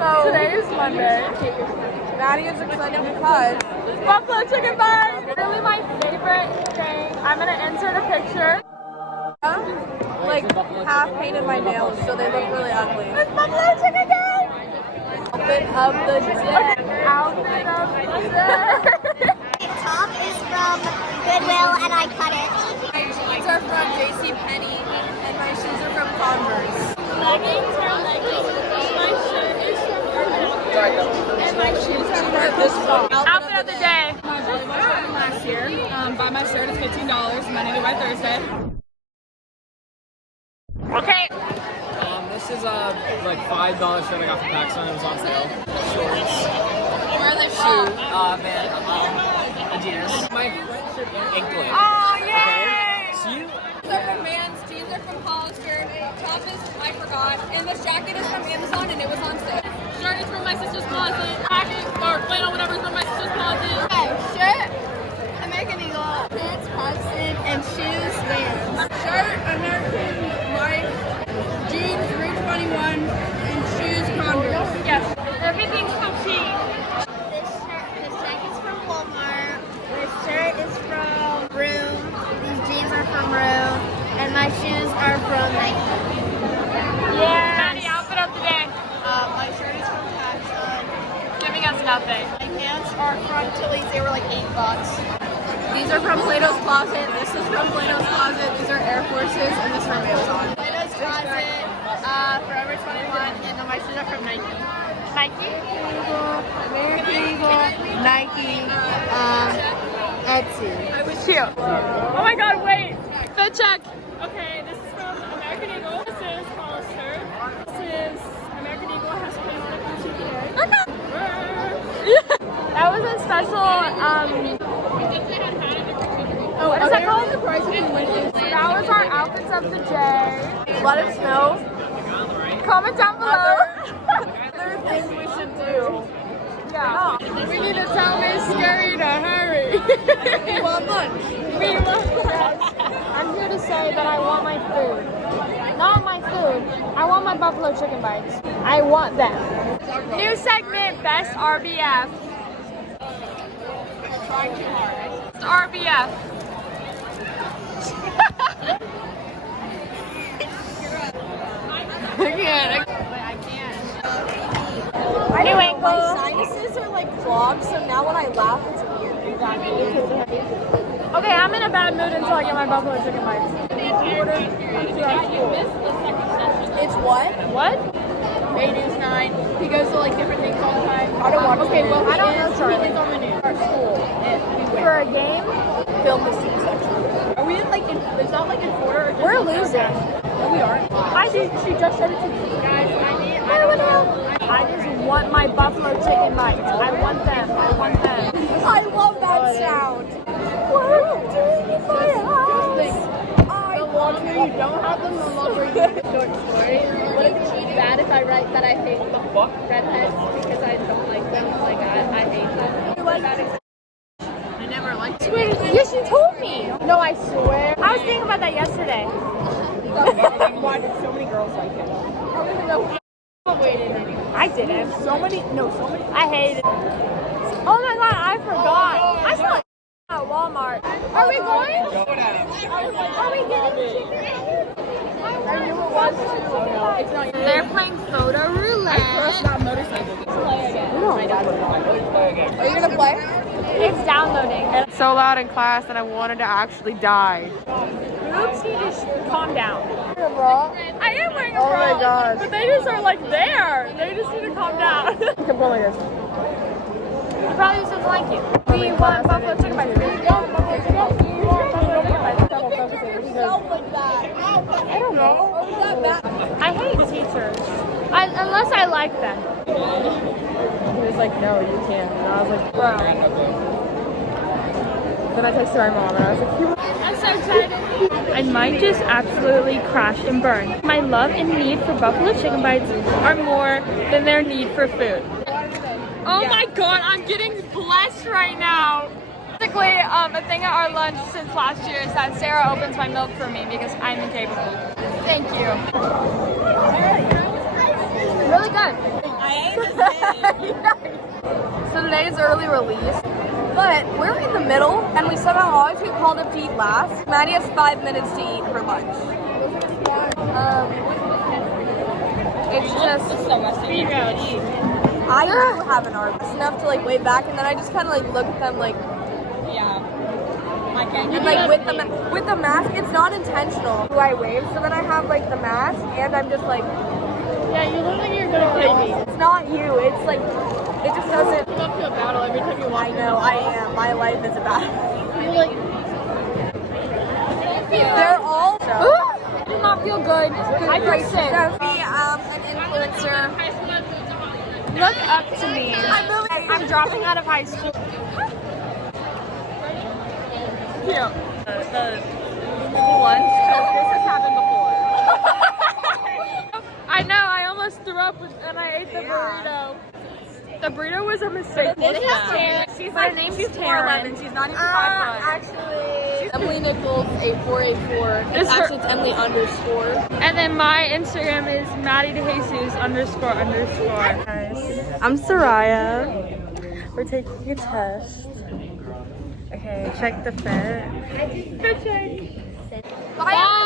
So Today is Monday. Maddie is excited because Buffalo chicken bites. Really my favorite thing. I'm gonna insert a picture. like half painted my nails, so they look really ugly. It's Buffalo chicken day. Outfit of the day. Outfit of the day. Top is from Goodwill and I cut it. My jeans are from JCPenney and my shoes are from Converse. Leggings are leggings. My shirt is from Urban Outfitters. And my shoes are from This one. Outfit of the day. Last year, buy my shirt is $15, Monday through Thursday. Okay. This is like $5 shirt I got from PacSun. It was on sale. Shorts. Where are they from? Adidas. My friendship Inkling. Oh, yay! Okay. So you. These are from Vans, jeans are from Hollister, top is, I forgot, and this jacket is from Amazon and it was on sale. Shirt is from my sister's closet. Jacket or flannel, whatever, is from my sister's closet. Shirt, American Eagle, pants, Protestant, and shoes, Vans. Shirt, American Life, jeans, Route 21, and shoes, Converse. Yes. Everything's so cheap. This jacket's from Walmart. This shirt is from Room. These jeans are from Room. And my shoes are from Nike. Yeah. Maddie, outfit of the day. My shirt is from PacSun. Giving us nothing. My pants are from Tilly's. They were like $8. These are from Plato's Closet. This is from Plato's Closet. These are Air Forces, and this is from Amazon. Plato's Closet, Forever 21, and then my shoes are from Nike. Nike. American Eagle, Nike, Etsy. Cute. Oh my god, wait. Fit check. Okay, this is from American Eagle. This is Hollister. This is American Eagle has paint on it from CPA. That was a special, what is that called? That was our outfits of the day. Let us know Comment down below. other things we should do. Yeah. We need to tell Miss Scary to hurry. We want lunch. We want lunch. I'm here to say that I want my food. Not my food. I want my buffalo chicken bites. I want them. New segment, Best RBF. Trying too hard. RBF. New My angle. sinuses are like clogged, so now when I laugh, it's weird. Okay, I'm in a bad mood until I get my buffalo chicken bites. It's what? What? 8 is 9. He goes to like different things all the time. I don't watch Okay, well, I don't know, Charlie. He is on the news. Our school. For a game? Film the C-section. Are we in like, it's not like in order? Or just We're in losing. No, we aren't. She just said it to me. Guys, I don't know. I just want my buffalo chicken bites. I want them. I want them. I love that sound. What are you doing in my house? The longer you don't have them, the longer you get short story. Would it be bad if I write that I hate redheads because I don't like them? Like, I hate them. I never liked them. Yes, you told me. No, I swear. I was thinking about that yesterday. Why did so many girls like it? I don't even know. I didn't. So many. I hated it. Oh my god, I forgot. I saw it at Walmart. Are we going? Are we getting chicken? They're playing photo roulette. Are you gonna play? It's downloading. It's so loud in class that I wanted to actually die. Oops, you just calm down. Bro. I am wearing a Oh bra. my gosh. But they just are like there. They just need to calm down. Come on, like this. He probably just doesn't like you. We want buffalo chicken bites. We want buffalo chicken bites. We want buffalo chicken bites. I don't know. I hate teachers. Unless I like them. He was like, no, you can't. And I was like, bro. Then I texted my mom and I was like, I'm so excited. I might just absolutely crash and burn. My love and need for buffalo chicken bites are more than their need for food. Oh my god, I'm getting blessed right now. Basically, a thing at our lunch since last year is that Sarah opens my milk for me because I'm incapable. Thank you. Really good. So today is early release, but we're in the middle, and we somehow always get called up to eat last. Maddie has 5 minutes to eat for lunch. It's just so much speed. I do have an arm. It's enough to like way back, and then I just kind of like look at them like, Yeah. I can't. and like with the mask, it's not intentional. Do I wave? So then I have like the mask, and I'm just like, Yeah, you look like you're gonna play me. it's not you. It's like, it just doesn't. You up to a battle every time you walk. I know, I am. My life is a battle. You're like, They're all. I do not feel good. I feel sick. Sophie, an influencer. Look up to me. I'm dropping out of high school. Here. The lunch. This has happened before. I know. I almost threw up and I ate the burrito. The burrito was a mistake. She's Her name's 4'11". She's not even 5'5". Actually, Emily Nichols 8484. It's Emily underscore. And then my Instagram is Maddie DeJesus __. Guys, I'm Soraya. We're taking a test. Okay, check the fit. Bye.